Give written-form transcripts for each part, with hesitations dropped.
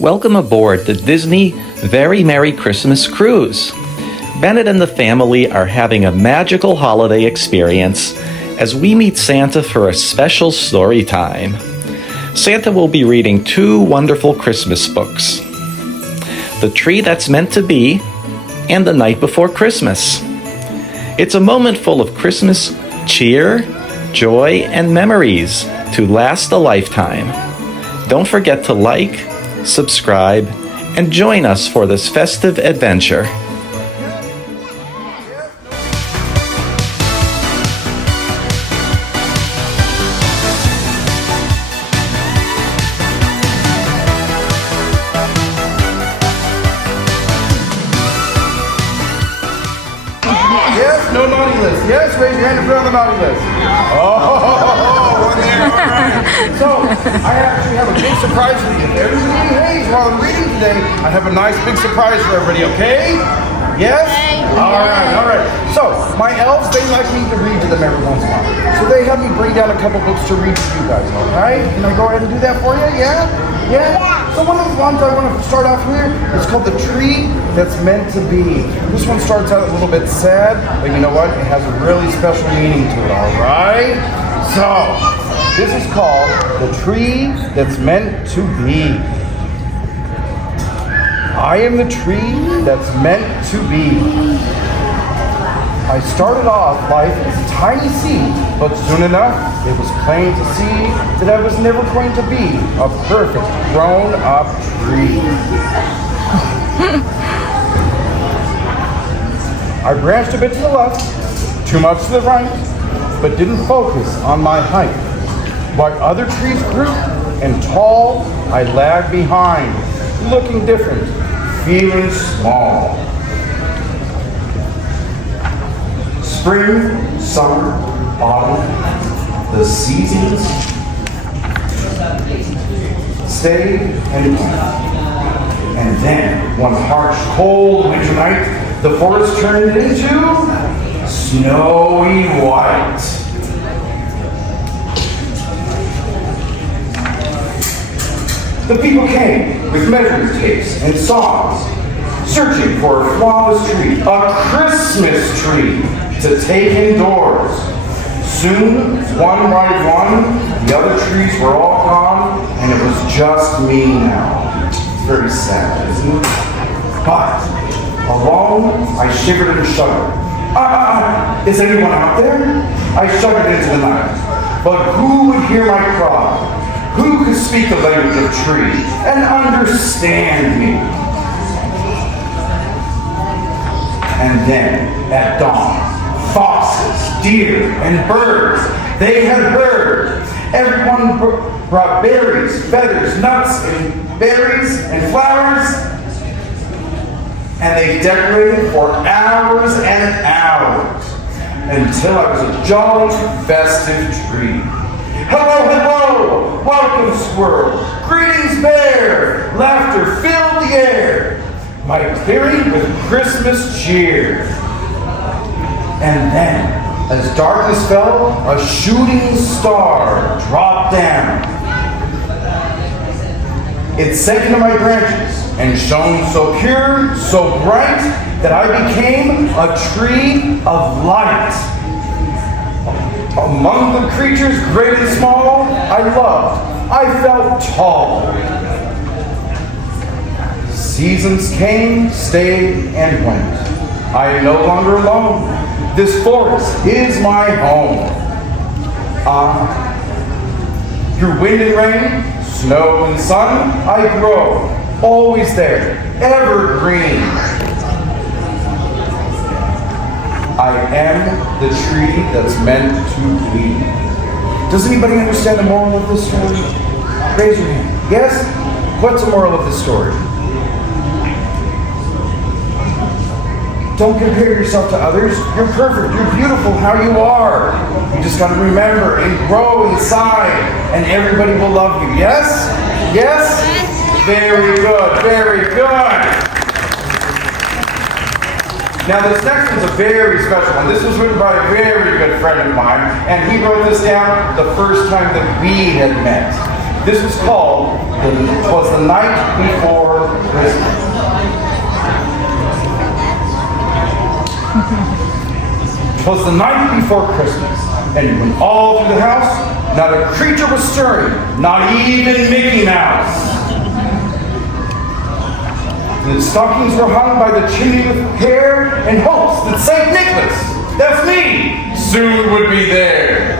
Welcome aboard the Disney Very Merry Christmas Cruise. Bennett and the family are having a magical holiday experience as we meet Santa for a special story time. Santa will be reading two wonderful Christmas books, The Tree That's Meant to Be and The Night Before Christmas. It's a moment full of Christmas cheer, joy, and memories to last a lifetime. Don't forget to like, subscribe, and join us for this festive adventure. Yes, no naughty list. Yes, raise your hand if you're on the naughty list. Oh, one there. All right. So, I actually have a big surprise for you. If everybody behaves while I'm reading today, I have a nice big surprise for everybody, okay? Yes? All right. So, my elves, they like me to read to them every once in a while. So they have me bring down a couple books to read to you guys, all right? Can I go ahead and do that for you? Yeah? So one of the ones I want to start off here is called The Tree That's Meant to Be. This one starts out a little bit sad, but you know what? It has a really special meaning to it, all right? So, this is called The Tree That's Meant to Be. I am the tree that's meant to be. I started off life as a tiny seed, but soon enough, it was plain to see that I was never going to be a perfect grown-up tree. I branched a bit to the left, too much to the right, but didn't focus on my height. While other trees grew and tall, I lagged behind, looking different, feeling small. Spring, summer, autumn, the seasons stayed and went. And then, one harsh, cold winter night, the forest turned into snowy white. The people came with measuring tapes and saws, searching for a flawless tree, a Christmas tree to take indoors. Soon, one by one, the other trees were all gone, and it was just me now. It's very sad, isn't it? But, alone, I shivered and shuddered. Is anyone out there? I shuddered into the night. But who would hear my cry? Who could speak the language of trees and understand me? And then, at dawn, foxes, deer, and birds, they had heard. Everyone brought berries, feathers, nuts, and berries, and flowers, and they decorated for hours and hours, until I was a jolly, festive tree. Hello, welcome squirrel, greetings bear, laughter filled the air, my clearing with Christmas cheer. And then, as darkness fell, a shooting star dropped down. It sank into my branches and shone so pure, so bright, that I became a tree of light. Among the creatures great and small, I loved, I felt tall. Seasons came, stayed, and went. I am no longer alone. This forest is my home. Through wind and rain, snow and sun, I grow, always there, evergreen. I am the tree that's meant to be. Does anybody understand the moral of this story? Raise your hand. Yes? What's the moral of this story? Don't compare yourself to others. You're perfect. You're beautiful how you are. You just got to remember and grow inside, and everybody will love you. Yes? Yes? Very good. Very good. Now this next one's a very special one. This was written by a very good friend of mine, and he wrote this down the first time that we had met. This was called, it was the night before Christmas. It was the night before Christmas, and when all through the house, not a creature was stirring, not even Mickey Mouse. The stockings were hung by the chimney with hair in hopes that St. Nicholas, that's me, soon would be there.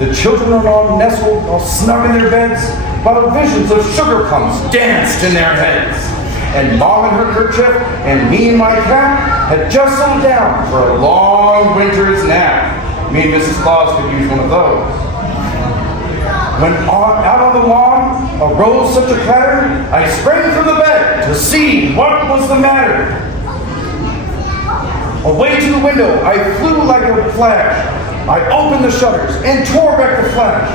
The children were all nestled, all snug in their beds, while visions of sugar plums danced in their heads. And Mom in her kerchief and me in my cap had just settled down for a long winter's nap. Me and Mrs. Claus could use one of those. When out on the lawn arose such a clatter, I sprang from the bed to see what was the matter. Away to the window I flew like a flash. I opened the shutters and tore back the flash.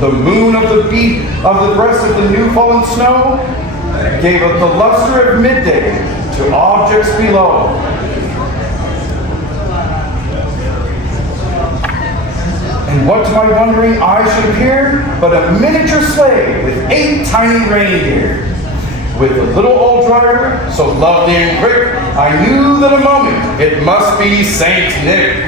The moon of the beat of the breast of the new fallen snow gave up the luster of midday to objects below. And what to my wondering eye should appear but a miniature sleigh with 8 tiny reindeer. With a little old driver, so lovely and quick, I knew that a moment it must be Saint Nick.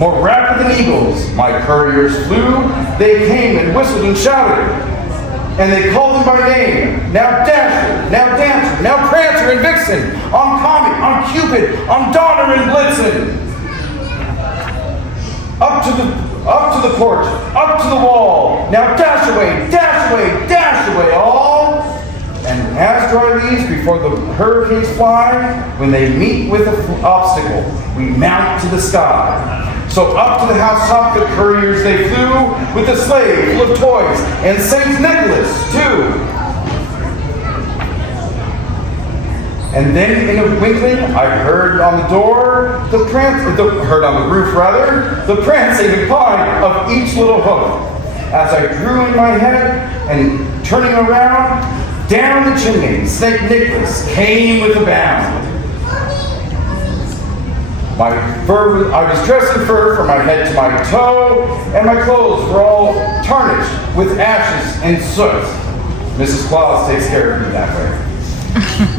More rapid than eagles, my couriers flew. They came and whistled and shouted, and they called them by name. Now Dasher, now Dancer, now Prancer and Vixen, on Comet, on Cupid, on Donner and Blitzen. Up to the porch, up to the wall. Now dash away, all. And as dry leaves before the hurricanes fly, when they meet with an obstacle, we mount to the sky. So up to the housetop the couriers they flew, with a sleigh full of toys, and St. Nicholas too. And then in a twinkling, I heard on the door, heard on the roof rather, the prancing and pawing of each little hoof. As I drew in my head and turning around, down the chimney, St. Nicholas came with a bound. I was dressed in fur from my head to my toe, and my clothes were all tarnished with ashes and soot. Mrs. Claus takes care of me that way.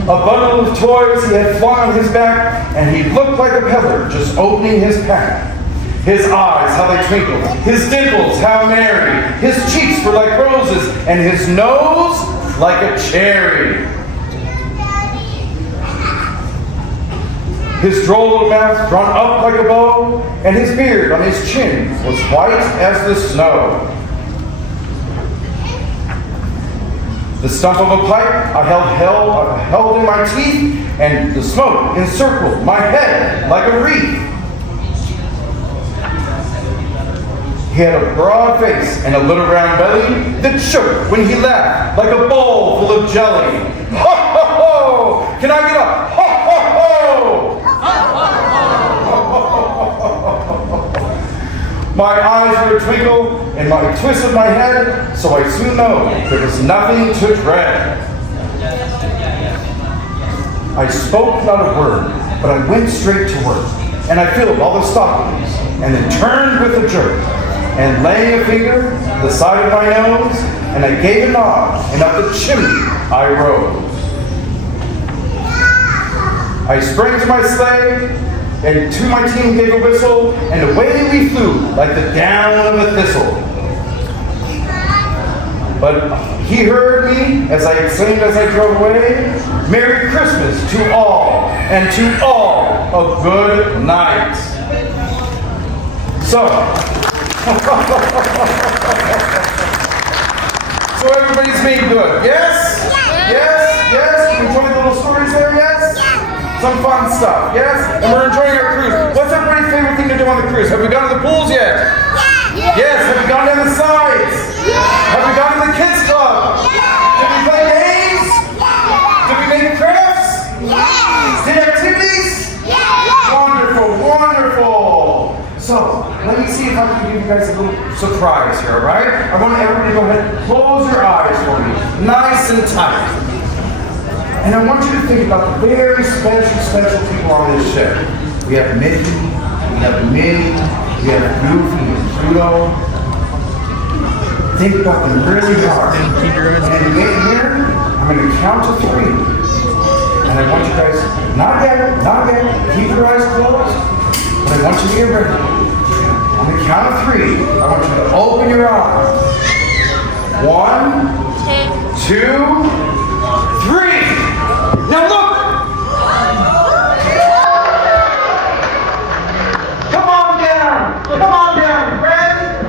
A bundle of toys he had flung on his back, and he looked like a peddler just opening his pack. His eyes, how they twinkled, his dimples, how merry, his cheeks were like roses, and his nose like a cherry. His droll little mouth drawn up like a bow, and his beard on his chin was white as the snow. The stump of a pipe I held in my teeth, and the smoke encircled my head like a wreath. He had a broad face and a little round belly that shook when he laughed like a bowl full of jelly. Ho, ho, ho! Can I get a ho, ho, ho? My eyes were a twinkle and my twist of my head, so I soon know there was nothing to dread. I spoke not a word, but I went straight to work, and I filled all the stockings, and then turned with a jerk, and laying a finger the side of my nose, and I gave a nod, and up the chimney I rose. I sprang to my sleigh, and to my team gave a whistle, and away we flew like the down of a thistle. But he heard me as I exclaimed as I drove away, Merry Christmas to all, and to all a good night. So everybody's made good, yes? Yes? You enjoyed the little stories there, yes? Some fun stuff, yes? And we're enjoying our cruise. What's everybody's favorite thing to do on the cruise? Have we gone to the pools yet? Yes. Have we gone down the sides? Have we gone to the kids club? Did we play games? Did we make crafts? Did activities? Wonderful. So, let me see if I can give you guys a little surprise here, all right? I want everybody to go ahead and close your eyes for me, nice and tight. And I want you to think about the very special people on this ship. We have Mickey, we have Minnie, we We have Goofy and Pluto. Think about them really hard. And when you get here, I'm going to count to 3. And I want you guys, not yet, keep your eyes closed, but I want you to get ready. On the count of 3, I want you to open your eyes. 1, 2, 3. Now look! Come on down, friends!